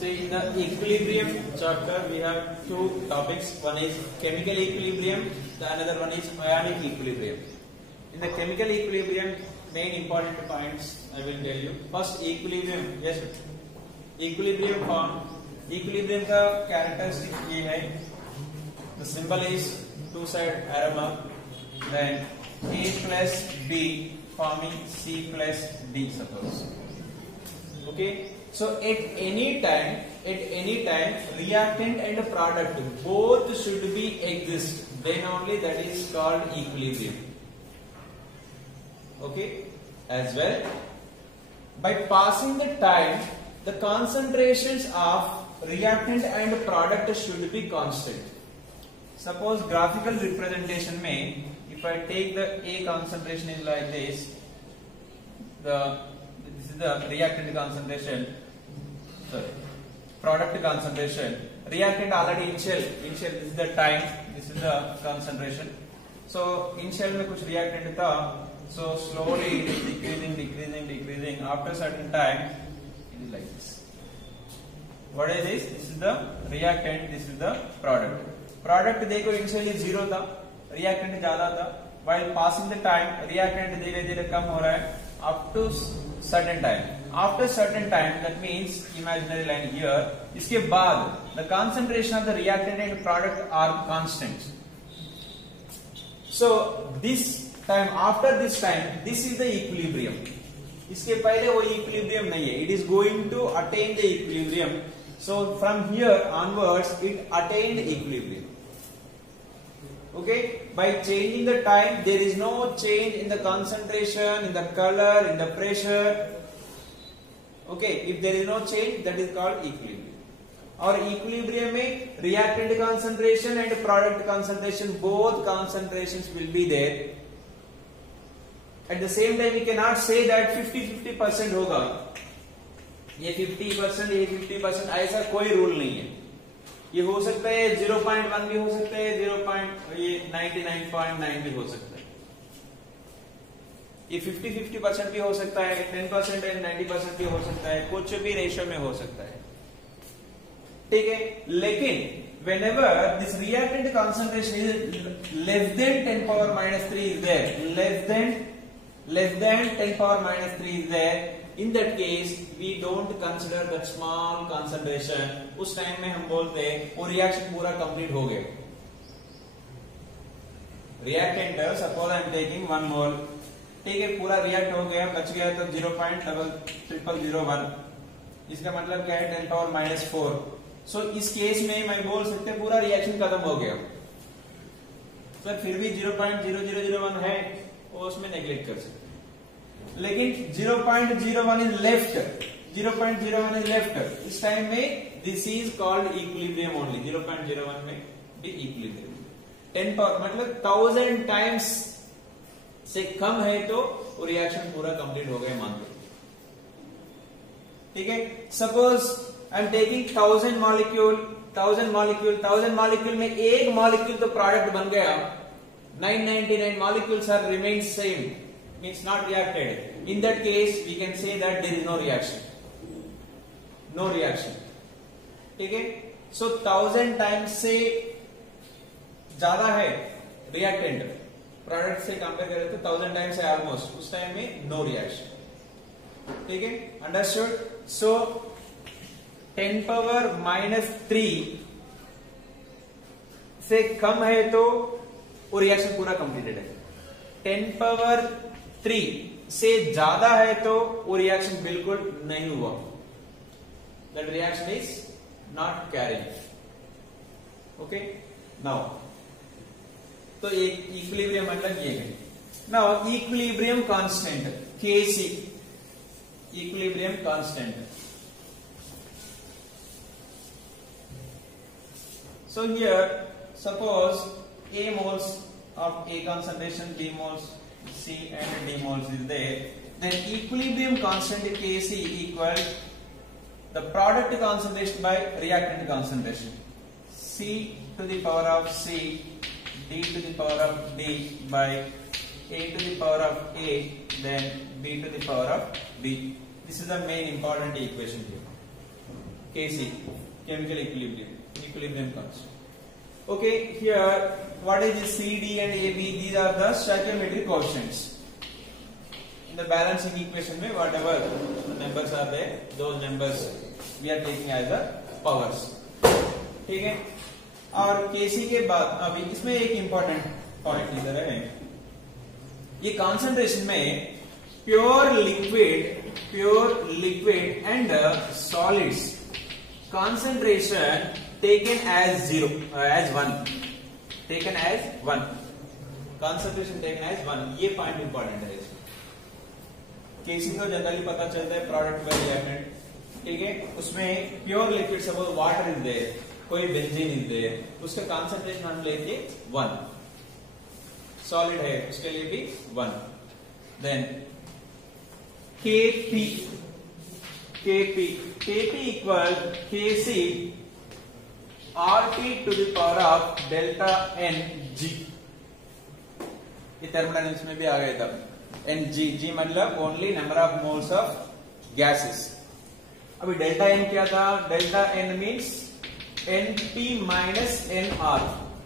So in the equilibrium chapter we have two topics. One is chemical equilibrium, the another one is ionic equilibrium. In the chemical equilibrium, main important points I will tell you. First, equilibrium. Yes, equilibrium form. Equilibrium का characteristic ये है. The symbol is two-side arrow mark. Then A plus B forming C plus D. Suppose. Okay. So at any time, reactant and product both should be exist. Then only that is called equilibrium. Okay. As well, by passing the time, the concentrations of reactant and product should be constant. Suppose graphical representation में, if I take the A concentration is like this, this is the reactant concentration, sorry, product concentration. Reactant already initial, this is the time, this is the concentration. So initial में कुछ reactant था, so slowly it is decreasing. After certain time, it is like this. What is this? This is the reactant, this is the product. Product देखो initially zero था, reactant ज़्यादा था. While passing the time, reactant धीरे-धीरे कम हो रहा है. Up to certain time. After certain time, that means imaginary line here. इसके बाद the concentration of the reactant and product are constant. So this time, after this time, this is the equilibrium. इसके पहले वो equilibrium नहीं है. It is going to attain the equilibrium. So from here onwards, it attained equilibrium. Okay, by changing the time, there is no change in the concentration, in the color, in the pressure. Okay, if there is no change, that is called equilibrium. Or equilibrium में reactant concentration and product concentration, both concentrations will be there. At the same time, we cannot say that 50-50% होगा. ये 50%, ये 50%, ऐसा कोई rule नहीं है. ये हो सकता है 0.1 भी हो सकता है, 99.9 भी हो सकता है. ये 50-50% भी हो सकता है, 10% एंड 90% भी हो सकता है, कुछ भी रेशियो में हो सकता है. ठीक है, लेकिन whenever this reactant concentration is less than 10 power minus 3 is there, less than 10 power minus 3 is there, in that case we don't consider that small concentration. उस टाइम में हम बोलते हैं वो रिएक्शन पूरा कंप्लीट हो गया. Reactant suppose I am taking 1 मोल, ठीक है, पूरा रिएक्ट हो गया, बच गया तो 0.0001. इसका मतलब क्या है 10 पावर माइनस 4. सो इस केस में मैं बोल सकते पूरा रिएक्शन खत्म हो गया. सर फिर भी 0.0001 है, वो उसमें नेग्लेक्ट कर सकते. लेकिन 0.01 इज लेफ्ट, 0.01 इज लेफ्ट. इस टाइम में this is called equilibrium only. 0.01 में भी इक्विलिब्रियम. 10 पावर मतलब 1000 टाइम्स से कम है तो वो रिएक्शन पूरा कंप्लीट हो गया मान लो. ठीक है, suppose I am taking 1000 molecule में एक मॉलिक्यूल तो प्रोडक्ट बन गया. 999 molecules are remain same, means not reacted. In that case, we can say that there is no reaction. No reaction. ठीक है, so 1000 times से ज्यादा है reactant, product से कंपेयर करें तो 1000 times है almost. उस टाइम में no reaction. ठीक है, understood? So 10 power minus 3 से कम है तो वो रिएक्शन पूरा कंप्लीटेड है. 10 पावर 3 से ज्यादा है तो वो रिएक्शन बिल्कुल नहीं हुआ. That reaction is not carrying. Okay, now तो एक इक्विलिब्रियम मतलब ये है. Now equilibrium constant Kc, equilibrium constant. So here, suppose A moles of A concentration, B moles C and D moles is there, then equilibrium constant Kc equal the product concentration by reactant concentration. C to the power of C, D to the power of D by A to the power of A, then B to the power of B. This is the main important equation here. Kc, chemical equilibrium constant. Okay, here what is this CD and AB? These are the stoichiometric coefficients. In the balancing equation में whatever the numbers are there, those numbers we are taking as the powers. ठीक है. और Kc के बाद अभी इसमें एक important point इधर है. ये concentration में pure liquid and solids concentration taken as 0 as 1 taken as 1 concentration taken as 1 ये point important है. केसी तो जनरली पता चलता है प्रोडक्ट बाय रिएक्टेंट. ठीक है, उसमें pure liquid suppose water is there, कोई बेंजीन इज देयर, उसका कंसंट्रेशन हम लेंगे 1. सॉलिड है उसके लिए भी 1. Then Kp equal Kc RT to the power of delta N G. ये थर्मोडायनामिक्स में भी आ गया था. एन जी मतलब only number of moles of gases. अभी डेल्टा एन क्या था? Delta N means NP minus N R,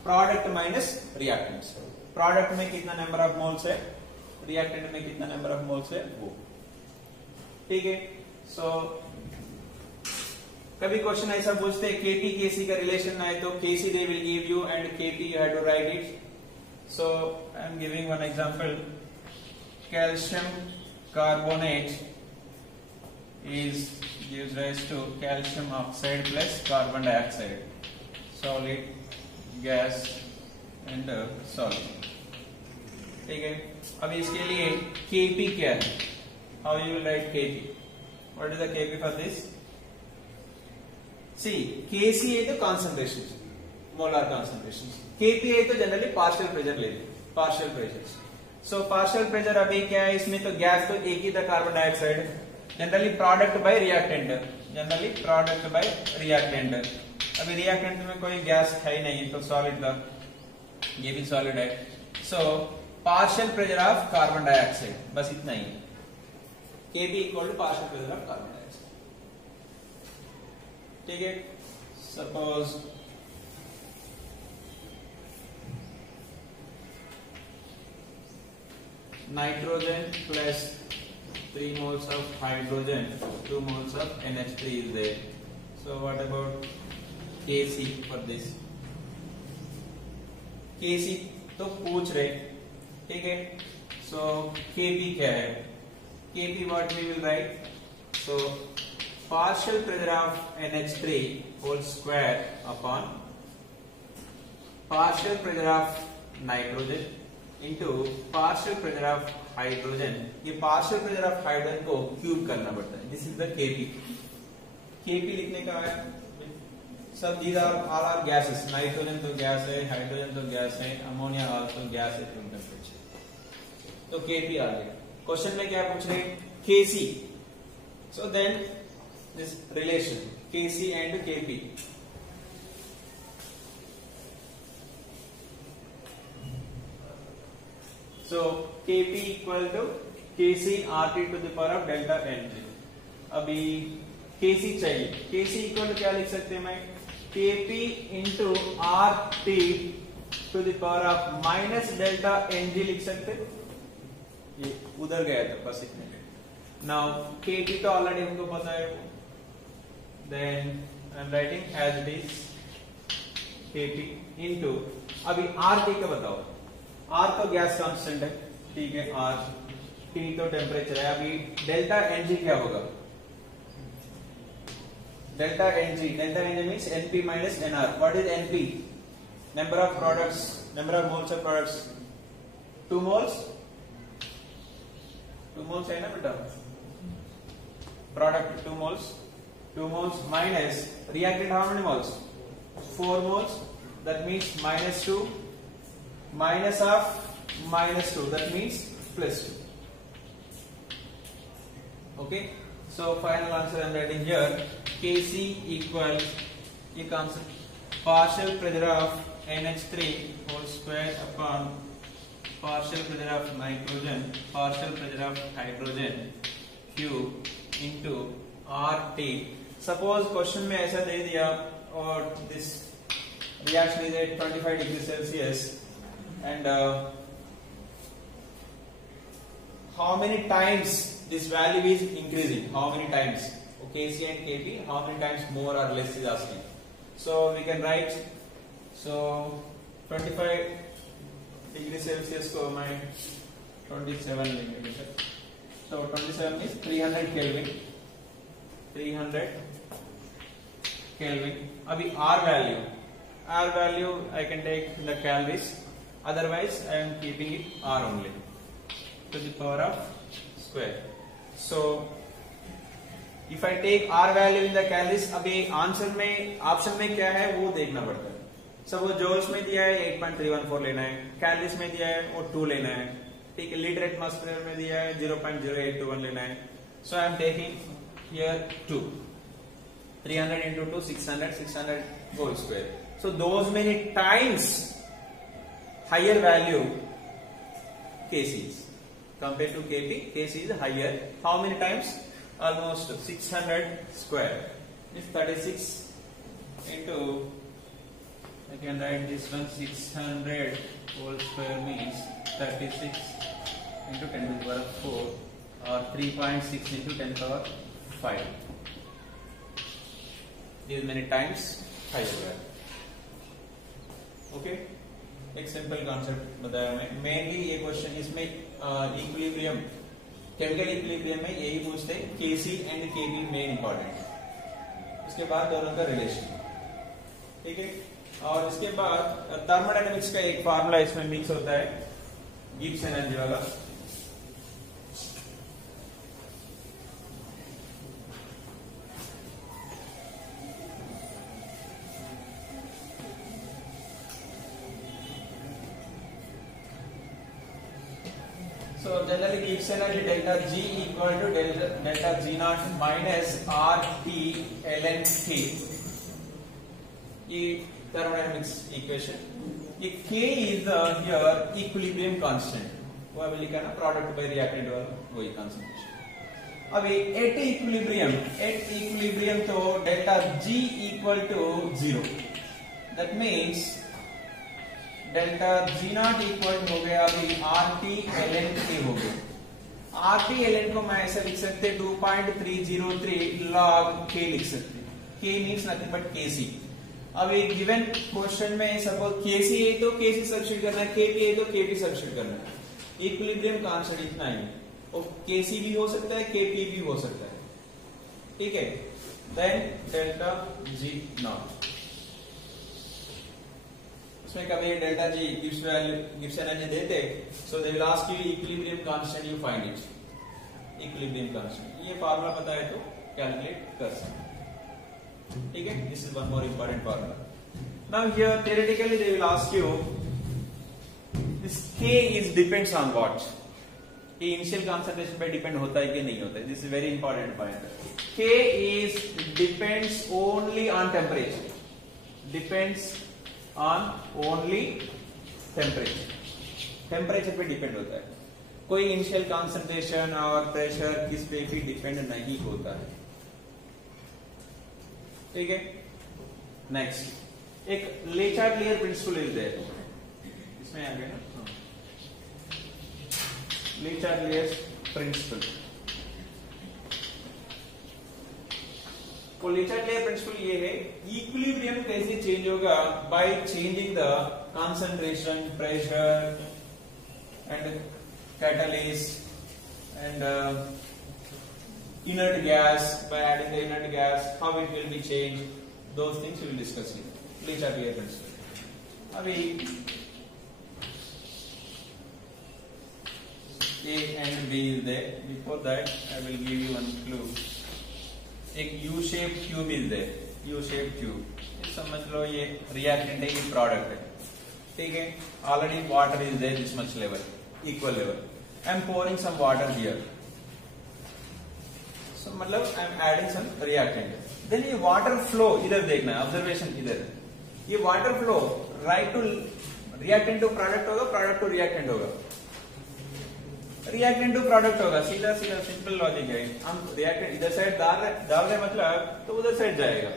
product minus reactants. Product में कितना नंबर ऑफ मोल्स है, रिएक्टेंट में कितना नंबर ऑफ मोल्स है वो. ठीक है. सो कभी क्वेश्चन ऐसा पूछते हैं केपी केसी का रिलेशन है तो Kc they will give you and Kp you have to write it. So I am giving one example. Calcium carbonate gives rise to calcium oxide plus carbon dioxide, solid, gas and solid. ठीक है. अब इसके लिए Kp क्या है? How you will write Kp? What is the Kp for this? See, Kc है तो concentration, molar concentration. Kp है तो generally partial pressure लेते, partial pressures. सो पार्शियल प्रेशर अभी क्या है इसमें? तो गैस तो एक ही था, carbon dioxide. Generally product bye reactant, अभी रिएक्टेंट में कोई गैस है ही नहीं तो सॉलिड था, ये भी सॉलिड है. So partial pressure of carbon dioxide, बस इतना ही. Kp equal to partial pressure of carbon dioxide. ठीक है. Suppose nitrogen plus 3 moles of hydrogen, 2 moles of NH3 is there. So what about Kc for this? Kc तो पूछ रहे. ठीक है. So Kp क्या है? Kp what we will write? So partial pressure of NH3 whole square upon partial pressure of nitrogen into partial pressure of hydrogen. ये partial pressure of hydrogen को cube करना पड़ता है. This is the Kp. Kp लिखने का है सब. these are all are gases. Nitrogen तो गैस है, हाइड्रोजन तो गैस है, अमोनिया आल्सो गैस है रूम टेम्परेचर. तो Kp आ गया. क्वेश्चन में क्या पूछ रहे? Kc. So then this relation Kc and Kp. So Kp equal to Kc RT to the power of delta Ng. अभी Kc चाहिए. Kc इक्वल टू क्या लिख सकते हैं? मैं Kp into RT to the power of minus delta Ng लिख सकते. ये उधर गया था बस इतने. नाउ Kp तो ऑलरेडी हमको पता है. Then I am writing as it is Kp into अभी RT का बताओ. R तो गैस कांस्टेंट है. ठीक है. R T तो टेम्परेचर है. अभी डेल्टा Ng क्या होगा? Delta Ng means Np minus Nr. What is Np? Number of products, number of moles of products. 2 moles है ना बेटा? Product 2 moles minus reactant how many moles? 4 moles. That means -2 minus of -2, that means +2. Okay, so final answer I am writing here. Kc equal ये concept partial pressure of NH3 whole square upon partial pressure of nitrogen, partial pressure of hydrogen cube into RT. Suppose question में ऐसा दे दिया और this reaction is at 25 degree Celsius and how many times this value is increasing, how many times, Kc and Kp, how many times more or less is asking. So we can write, so 25 degree Celsius को मैं 27 लेंगे, so 27 is 300 Kelvin, 300 Kelvin. अभी R value I can take in the calories, otherwise I am keeping it R only. To the power of square. So if I take R value in the calories, अभी answer में option में क्या है वो देखना पड़ता है. सब जॉल्स में दिया है 8.314 लेना है, कैलोरीज में दिया है वो 2 लेना है, ठीक है. लीटर एटमॉस्फेयर में दिया है 0.0821 लेना है. So I am taking here 2. 300 into 2 600 whole square. So those many times higher value Kc is. Compared to Kp, Kc is higher. How many times? Almost 600 square. If 36 into, I can write this one, 600 whole square means 36 into 10 to the power of 4 or 3.6 into 10 to the power of 5. These many times higher value. Okay? एक simple concept बताया मैं. Mainly ये question इसमें equilibrium, chemical equilibrium में यही पूछते हैं, Kc and Kp main important. इसके बाद दोनों का रिलेशन, ठीक है. और इसके बाद थर्मोडायनेमिक्स का एक फार्मूला इसमें मिक्स होता है, गिब्स एनर्जी वाला. So generally Gibbs energy delta G equal to delta G naught minus RT ln T. ये thermodynamics equation. ये K is the here equilibrium constant. वो अभी लिखा ना product by reactant वाला वही concentration. अभी at equilibrium तो delta G equal to 0. That means delta G not equal हो गया अभी RT ln K हो गया. RT ln को मैं ऐसा लिख सकते 2.303 log K लिख सकते. K means nothing but Kc. अब एक गिवन क्वेश्चन में सपोज Kc है तो Kc सब्स्टिट्यूट करना है, Kp है तो Kp सब्स्टिट्यूट करना है. इक्विलिब्रियम कांस्टेंट इतना ही, और Kc भी हो सकता है Kp भी हो सकता है, ठीक है. देन डेल्टा जी नॉट, उसमें कभी डेल्टा जी गिब्स एनर्जी देते, so they will ask you equilibrium constant, you find it. Equilibrium constant ये फार्मूला पता है तो कैलकुलेट कर सकते, ठीक है. This is one more important formula. Now here theoretically they will ask you this K is depends on what. ये initial concentration पे डिपेंड होता है कि नहीं होता है. This is very important point. K is depends only on temperature, depends on only temperature. Temperature पे depend होता है, कोई इनिशियल कंसंट्रेशन और प्रेशर किस पे भी डिपेंड नहीं होता है, ठीक है. नेक्स्ट एक ले चार्ट-लियर प्रिंसिपल इज देयर, इसमें आ गया ना ले चार्ट-लियर प्रिंसिपल. ले चार्ट-लियर प्रिंसिपल ये है, इक्विलिब्रियम कैसे चेंज होगा by changing the concentration, pressure and catalyst and inert gas. By adding the inert gas, how it will be changed, those things we will discuss here. Le Chatelier principle. अभी A and B is there. Before that I will give you one clue. एक U-shaped tube is there. U-shaped tube. समझ लो ये reactant है, ये product है, ठीक है. Already water is there this much level, equal level. I am pouring some water here. So मतलब I am adding some reactant. Then ये water flow इधर देखना है, observation इधर. ये water flow right to reactant to product होगा, product to reactant होगा. Reactant to product होगा, सीधा सीधा सिंपल लॉजिक है। हम रिएक्टेंट इधर साइड डाल रहे मतलब तो उधर साइड जाएगा।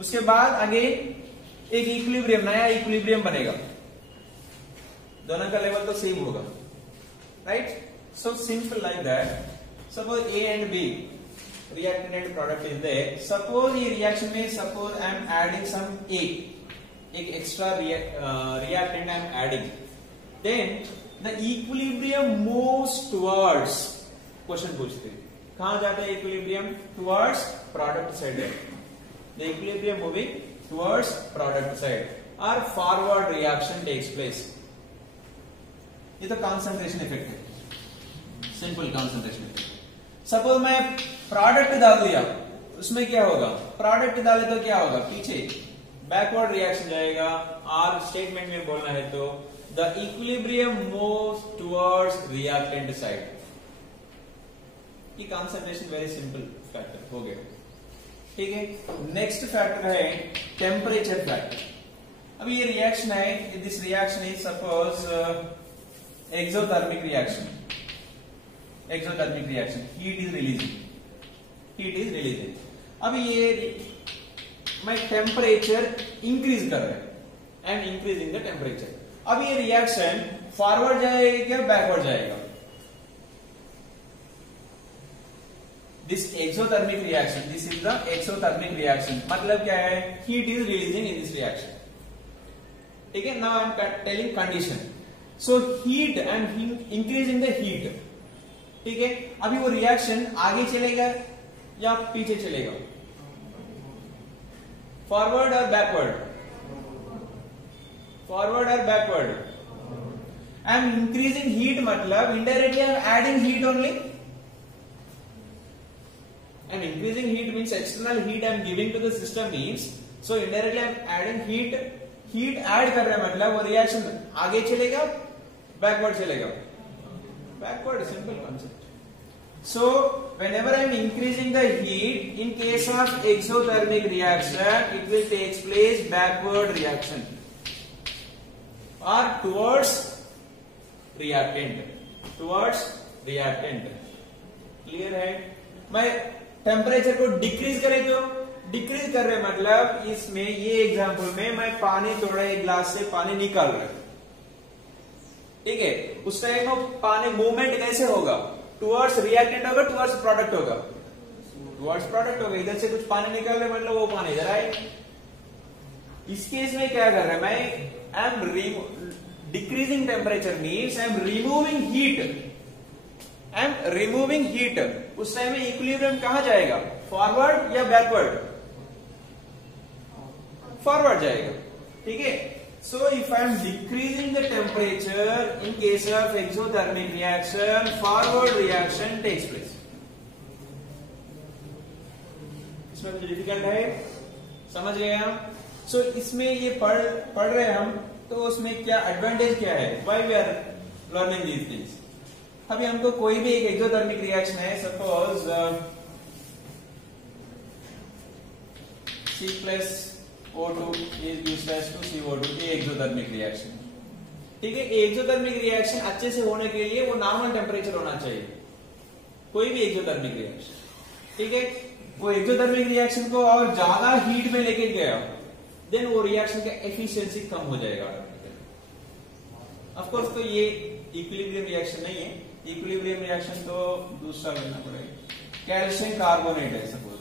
उसके बाद आगे एक इक्विलिब्रियम, नया इक्विलिब्रियम बनेगा, दोनों का लेवल तो सेम होगा, right. So simple like that. Suppose A and B reactant and product is there. Suppose ये reaction में suppose I am adding some A, एक extra reactant I am adding. Then the equilibrium moves towards, question पूछते हैं कहाँ जाता है equilibrium? Towards product side है। The equilibrium moving towards product side or forward reaction takes place. ये तो concentration effect है, simple concentration effect। सपोज मैं प्रोडक्ट डाल दिया, उसमें क्या होगा? प्रोडक्ट डाले तो क्या होगा? पीछे बैकवर्ड रिएक्शन जाएगा। और स्टेटमेंट में बोलना है तो the equilibrium moves towards reactant side. ये कंसंट्रेशन वेरी सिंपल फैक्टर हो गया, ठीक है। नेक्स्ट फैक्टर है टेम्परेचर फैक्टर। अब ये रिएक्शन है, this reaction is suppose exothermic reaction. Exothermic reaction, heat is releasing. अब ये मैं टेम्परेचर इंक्रीज कर रहा है, आई एम इंक्रीजिंग द टेम्परेचर। अब ये रिएक्शन फॉरवर्ड जाएगा क्या बैकवर्ड जाएगा? This exothermic reaction, this is the exothermic reaction. मतलब क्या है? Heat is releasing in this reaction, ठीक है। Now I am telling condition. So heat, I am increasing the heat, ठीक है। अभी वो रिएक्शन आगे चलेगा या पीछे चलेगा? फॉरवर्ड और बैकवर्ड? फॉरवर्ड और backward. I am increasing heat मतलब indirectly I am adding heat only. I am increasing heat means external heat I am giving to the system means, so indirectly I am adding heat. Heat add कर रहे हैं मतलब वो reaction आगे चलेगा backward चलेगा? Backward, simple concept. So whenever I am increasing the heat, in case of exothermic reaction, it will take place backward reaction or towards reactant. Towards reactant. Clear है? मैं टेम्परेचर को डिक्रीज करें तो decrease कर रहे मतलब इसमें ये एग्जांपल में मैं पानी थोड़ा एक ग्लास से पानी निकाल रहा हूं, ठीक है। उस टाइम में पानी मूवमेंट कैसे होगा? टुवर्ड्स रिएक्टेंट होगा, टुवर्ड्स प्रोडक्ट होगा? टुवर्ड्स प्रोडक्ट होगा। इधर से कुछ पानी निकाल रहे मतलब वो पानी इधर आए। इस केस में क्या कर रहा है? मैं आई am decreasing temperature means I am removing heat. I am removing heat. उस टाइम में इक्विलिब्रियम कहां जाएगा? फॉरवर्ड या बैकवर्ड? फॉरवर्ड जाएगा, ठीक है। So if I am decreasing the temperature in case of exothermic reaction, forward reaction takes place. इसमें कुछ डिफिकल्ट है, समझ गए हम? So इसमें ये पढ़ रहे हैं हम, तो उसमें क्या एडवांटेज क्या है? Why we are learning these things? अभी हमको कोई भी एक एक्सोथर्मिक रिएक्शन है, suppose C+ O2 is useless to CO2, ये एक्सोथर्मिक रिएक्शन, ठीक है। एक्सोथर्मिक रिएक्शन अच्छे से होने के लिए वो नॉर्मल टेम्परेचर होना चाहिए, कोई भी एक्सोथर्मिक रिएक्शन, ठीक है। वो एक्सोथर्मिक रिएक्शन को और ज्यादा हीट में लेके गया, देन वो रिएक्शन का एफिशिएंसी कम हो जाएगा। ऑफ कोर्स तो ये इक्विलिब्रियम रिएक्शन नहीं है, इक्विलिब्रियम रिएक्शन तो दूसरा करना पड़ेगा। कैल्शियम कार्बोनेट है, suppose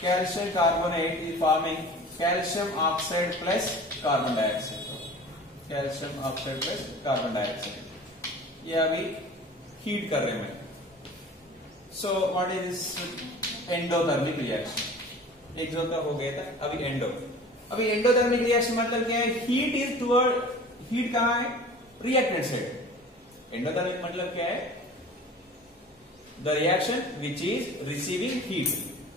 calcium carbonate is forming calcium oxide plus carbon dioxide, calcium oxide plus carbon dioxide, ये अभी हीट कर रहे हैं। So what is this endothermic reaction? Exo का हो गया था, अभी एंडो। अभी एंडोथर्मिक रिएक्शन मतलब क्या है? हीट इज टुवर्ड, हीट कहां है? Reactant side. एंडोथर्मिक मतलब क्या है? The reaction which is receiving heat,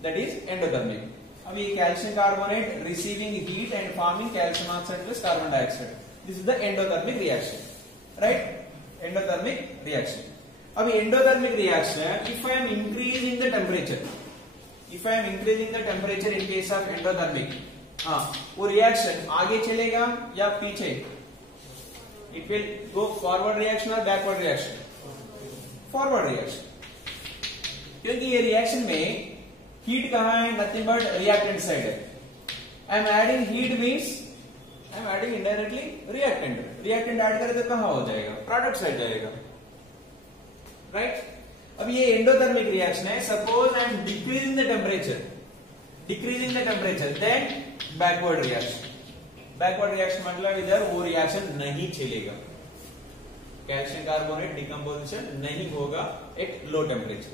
that is endothermic. अभी calcium carbonate receiving heat and forming calcium oxide plus carbon dioxide, this is the endothermic reaction, right? Endothermic reaction. अभी endothermic reaction, if I am increasing the temperature, if I am increasing the temperature in case of endothermic, हाँ, वो reaction आगे चलेगा या पीछे? It will go forward reaction और backward reaction? Forward reaction, क्योंकि ये रिएक्शन में हीट कहां है, नथिंग बट रिएक्टेंट साइड है. आई am adding heat means I am adding indirectly reactant. Reactant add करें तो कहां हो जाएगा, प्रोडक्ट साइड जाएगा, राइट. अब ये एंडोथर्मिक रिएक्शन है. Suppose I am decreasing the temperature, then backward reaction. Backward reaction मतलब इधर वो रिएक्शन नहीं चलेगा, कैल्शियम कार्बोनेट डिकम्पोजिशन नहीं होगा एट लो टेम्परेचर.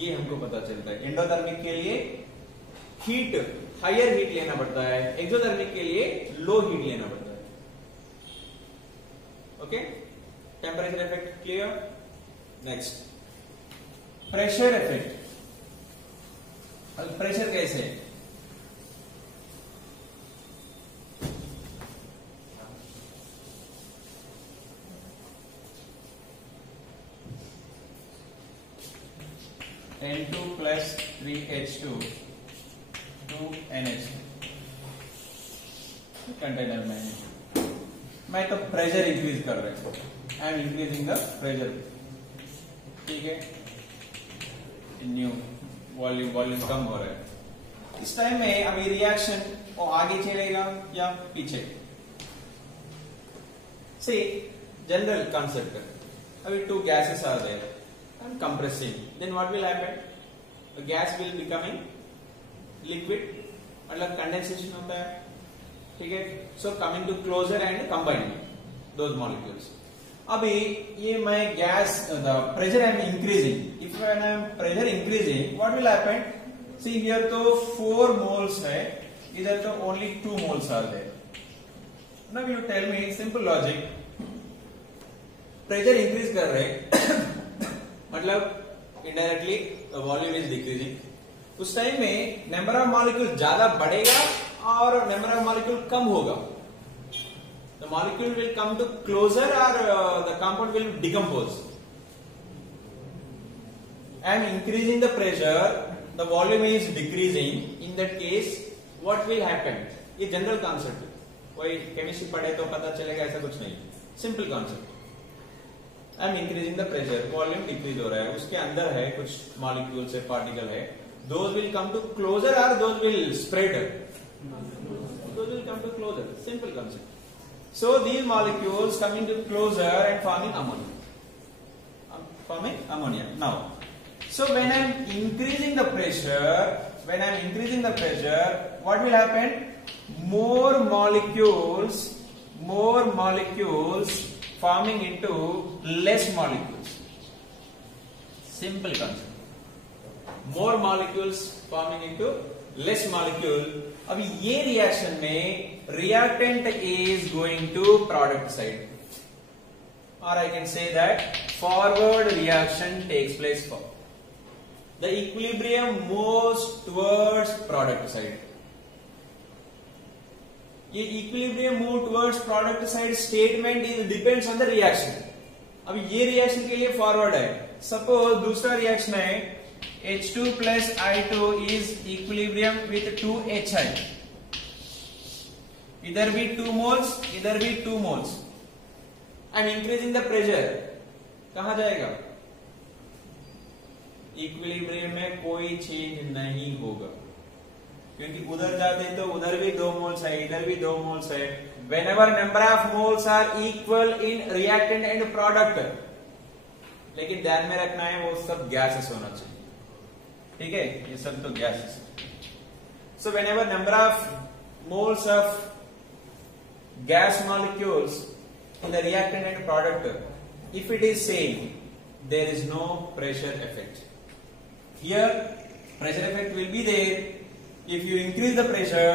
ये हमको पता चलता है. एंडोथर्मिक के लिए हीट, हायर हीट लेना पड़ता है, एक्सोथर्मिक के लिए लो हीट लेना पड़ता है. Okay, temperature effect clear. Next, pressure effect. अब प्रेशर कैसे है, N2 plus 3H2 2NH2 container में. मैं तो प्रेशर इंक्रीज कर रहा हूं, आई एम इंक्रीजिंग द प्रेशर. ठीक है, न्यू वॉल्यूम कम हो रहा है. इस टाइम में अभी रिएक्शन वो आगे चलेगा या पीछे. सी जनरल कॉन्सेप्ट है. अभी two gases are there and compressing, then what will happen, the gas will becoming liquid, मतलब कंडेंसेशन होता है. ठीक है, so coming to closer and combining those molecules. अभी ये मैं gas, the pressure I am increasing. If when I am pressure increasing, what will happen? See here तो 4 moles है, इधर तो only 2 moles are there. Now you tell me simple logic. Pressure increase कर रहे मतलब इनडायरेक्टली वॉल्यूम इज डिक्रीजिंग. उस time में number of molecule ज्यादा बढ़ेगा और नंबर ऑफ मॉलिक्यूल कम होगा. The molecule will come to closer और the compound will decompose. I am increasing the pressure, the volume is decreasing. In that case what will happen, ये general concept है. कोई chemistry पढ़े तो पता चलेगा, ऐसा कुछ नहीं. Simple concept. I am increasing the pressure, volume decrease हो रहा है, उसके अंदर है कुछ मॉलिक्यूल्स है, पार्टिकल है. Those will come to closer और those will spread, those will come to closer. Simple concept. So these molecules coming to closer and forming ammonia. Now so when I am increasing the pressure, what will happen, more molecules forming into less molecules. Simple concept. More molecules forming into less molecule. अभी ये reaction में reactant is going to product side, or I can say that forward reaction takes place for. The equilibrium moves towards product side. ये equilibrium move towards product side statement is depends on the reaction. अब ये reaction के लिए forward है. Suppose दूसरा reaction है H2 plus I2 is equilibrium with 2HI. इधर भी 2 moles, इधर भी 2 moles. I am increasing the pressure. कहां जाएगा, इक्विलिब्रियम में कोई चेंज नहीं होगा, क्योंकि उधर जाते तो उधर भी 2 मोल्स है, इधर भी 2 मोल्स है. Whenever number of moles are equal in reactant and product, लेकिन ध्यान में रखना है वो सब गैसेस होना चाहिए. ठीक है, ये सब तो gases. So whenever number of moles of gas molecules in the reactant and product, if it is same, there is no pressure effect. Here pressure effect will be there. If you increase the pressure,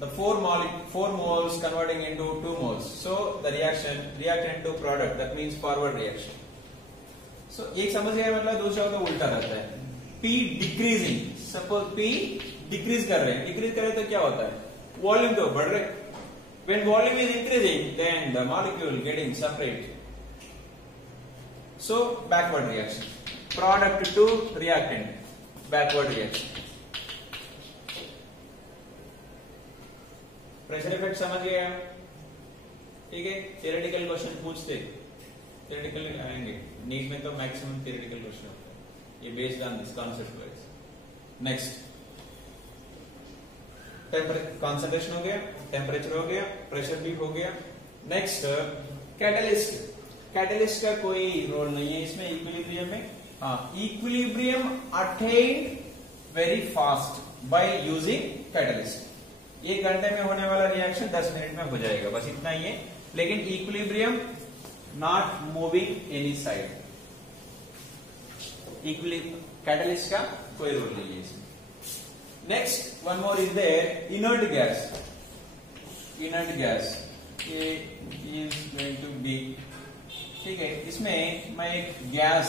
the 4 moles converting into 2 moles. So the reactant to product, that means forward reaction. So एक समझ गया, मतलब दूसरा तो उल्टा रहता है. P decreasing, suppose P decrease कर रहे हैं, decrease कर रहे तो क्या होता है, वॉल्यूम तो बढ़ रहे. When volume is increasing, then the molecule getting separate. So backward reaction, product to reactant, backward reaction. Pressure effect समझ गया. ठीक है, थियोरेटिकल क्वेश्चन पूछते थियोरेटिकल आएंगे, नीट में तो मैक्सिमम थियोरेटिकल क्वेश्चन होता है, ये based on this concept wise. Next concentration हो गया, टेम्परेचर हो गया, प्रेशर भी हो गया। नेक्स्ट कैटलिस्ट, कैटलिस्ट का कोई रोल नहीं है इसमें इक्विलिब्रियम में। हाँ, equilibrium attend very fast by using catalyst. 1 घंटे में होने वाला रिएक्शन 10 मिनट में हो जाएगा, बस इतना ही है। लेकिन equilibrium not moving any side, catalyst का कोई रोल नहीं है इसमें। Next one more is there, inert gas. Inert gas is going to be, ठीक है, इसमें मैं एक गैस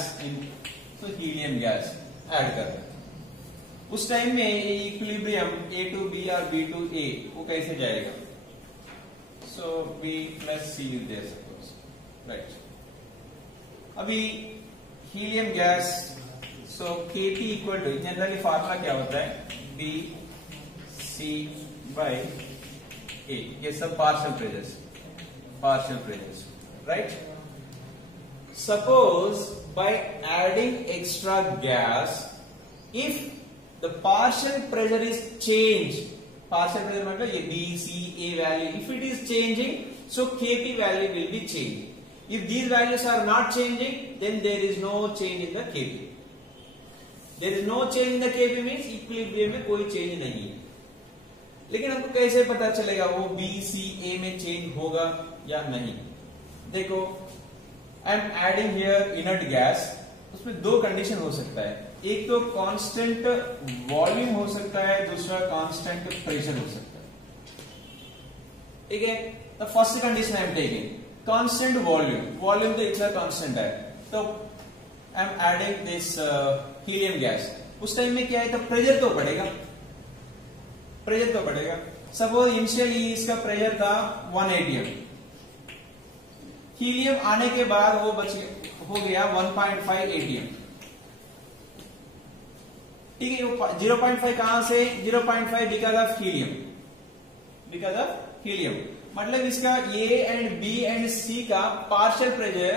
तो हीलियम गैस ऐड कर रहा हूं। उस टाइम में इक्विलिब्रियम A to B और B to A वो कैसे जाएगा? सो B plus C is there suppose, right? अभी helium gas, so Kp equal to, generally formula क्या होता है? B C by A, ये सब partial pressures, right? Suppose by adding extra gas, if the partial pressure is changed, partial pressure मतलब ये B, C, A value, if it is changing, so Kp value will be changing. If these values are not changing, then there is no change in the Kp. There is no change in the Kp means equilibrium में कोई change नहीं है। लेकिन हमको कैसे पता चलेगा वो B, C, A में change होगा या नहीं? देखो, आई am adding here inert gas, उसमें 2 कंडीशन हो सकता है, एक तो कांस्टेंट वॉल्यूम हो सकता है, दूसरा कांस्टेंट प्रेशर हो सकता है, ठीक है। The first condition I am taking constant volume, volume तो इतना कांस्टेंट है, तो आई am adding this helium gas. उस टाइम में क्या है, तो प्रेशर तो बढ़ेगा, प्रेशर तो बढ़ेगा। सपोज इनिशियली इसका प्रेशर था 1 atm, हीलियम आने के बाद वो हो गया 1.5 atm, ठीक है। 0.5 कहां से? 0.5 because of helium, because of helium. मतलब इसका A and B and C का पार्शियल प्रेशर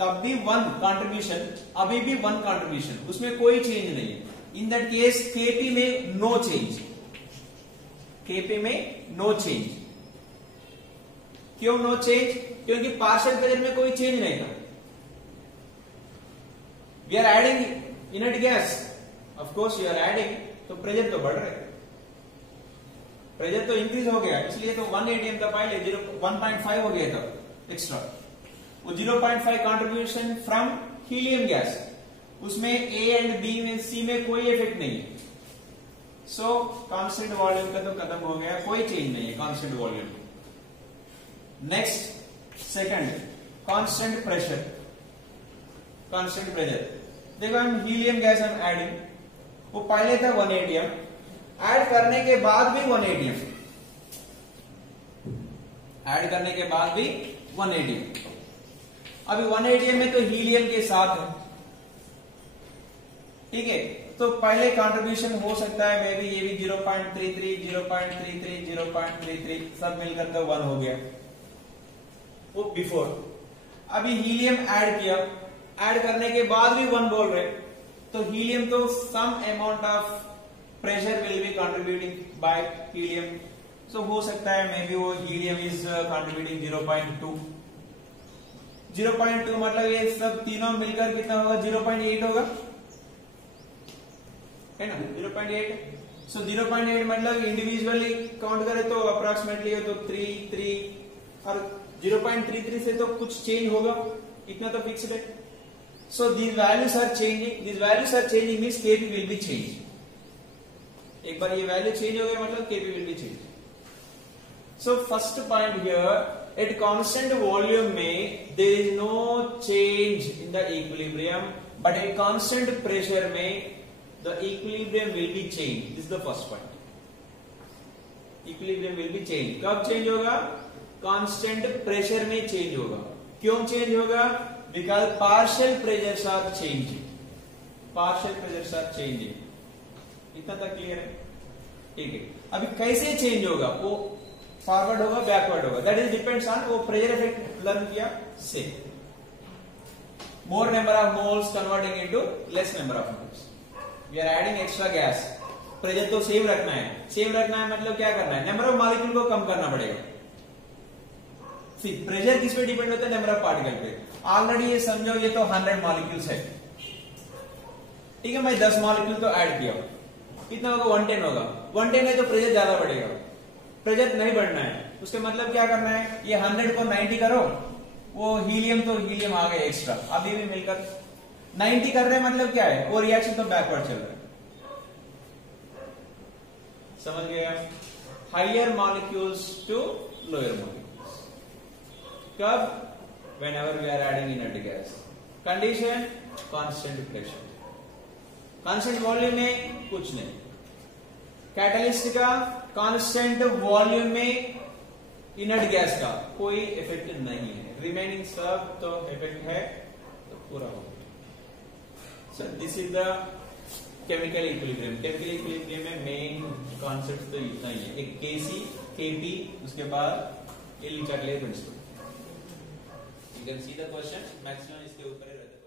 तब भी 1 कंट्रीब्यूशन, अभी भी 1 कंट्रीब्यूशन, उसमें कोई चेंज नहीं है। इन दैट केस Kp में नो चेंज, Kp में नो चेंज। क्यों नो चेंज? क्योंकि पार्शियल प्रेशर में कोई चेंज नहीं था। We are adding inert gas, of course you are adding, तो प्रेशर तो बढ़ रहा है, प्रेशर तो इंक्रीज हो गया, इसलिए तो 1 atm था पहले, 1.5 हो गया था एक्स्ट्रा। वो 0.5 कंट्रीब्यूशन फ्रॉम हीलियम गैस, उसमें A एंड B में C में कोई इफेक्ट नहीं है। सो कांस्टेंट वॉल्यूम का तो खत्म हो गया, कोई चेंज नहीं है constant volume. Next second, constant pressure. Constant pressure देखो, हम हीलियम गैस हम एडिंग, वो पहले था 1 atm, ऐड करने के बाद भी 1 atm, ऐड करने के बाद भी 1 atm। अभी 1 atm में तो हीलियम के साथ है, ठीक है। तो पहले कंट्रीब्यूशन हो सकता है मे बी ये भी 0.33, 0.33, 0.33 सब मिलकर तो 1 हो गया, वो बिफोर। अभी हीलियम ऐड किया, ऐड करने के बाद भी 1 बोल रहे, तो हीलियम तो some amount of pressure will be contributing by helium, so हो सकता है मे बी वो हीलियम इज कंट्रीब्यूटिंग 0.2। 0.2 मतलब ये सब तीनों मिलकर कितना होगा? 0.8 होगा, है ना? 0.8। सो 0.8 मतलब इंडिविजुअली काउंट करें तो अप्रोक्सीमेटली तो 3 और 0.33 से तो कुछ चेंज होगा, इतना तो फिक्स्ड है। So these values are changing, these values are changing means Kp will be change. एक बार ये वैल्यू चेंज हो गया मतलब Kp will be change. So first point here, at constant volume में there is no change in the equilibrium, but at constant pressure में the equilibrium will be change. This is the first point, equilibrium will be change. कब change होगा? Constant pressure में change होगा। क्यों change होगा? Because partial pressures are changing, partial pressures are changing. इतना तक clear है? ठीक है। अभी कैसे चेंज होगा? वो फॉरवर्ड होगा, बैकवर्ड होगा, दैट इज डिपेंड्स ऑन वो प्रेशर इफेक्ट लर्न किया से। more number of moles converting into less number of moles. We are adding extra gas. Pressure तो सेम रखना है, सेम रखना है मतलब क्या करना है, नंबर ऑफ मॉलिक्यूल को कम करना पड़ेगा. सी प्रेशर किस पे डिपेंड होता है, नंबर ऑफ पार्टिकल पे. ऑलरेडी ये समझो ये तो 100 मॉलिक्यूल्स है, ठीक है. मैं 10 मॉलिक्यूल तो ऐड किया, कितना होगा 110 होगा. 110 है तो प्रेशर ज्यादा बढ़ेगा, प्रेशर नहीं बढ़ना है. उसके मतलब क्या करना है, ये 100 को 90 करो, वो हीलियम तो हीलियम आ गए एक्स्ट्रा, अभी भी मिलकर 90 कर रहे हैं. मतलब क्या है, वो रिएक्शन तो बैकवर्ड चल रहा है. समझ गया. Higher molecules to lower molecules. कब, whenever we are adding inert gas. Condition constant pressure, constant volume में कुछ नहीं. कैटलिस्ट का कांस्टेंट वॉल्यूम में इनर्ट गैस का कोई इफेक्ट नहीं है. रिमेनिंग सब तो इफेक्ट है, तो पूरा हो गया. So this is the chemical equilibrium. Chemical equilibrium में मेन कॉन्सेप्ट तो इतना ही है, एक केसी केपी, उसके बाद ये लिख ले principle. You can see the question, maximum इसके ऊपर ही रहता है.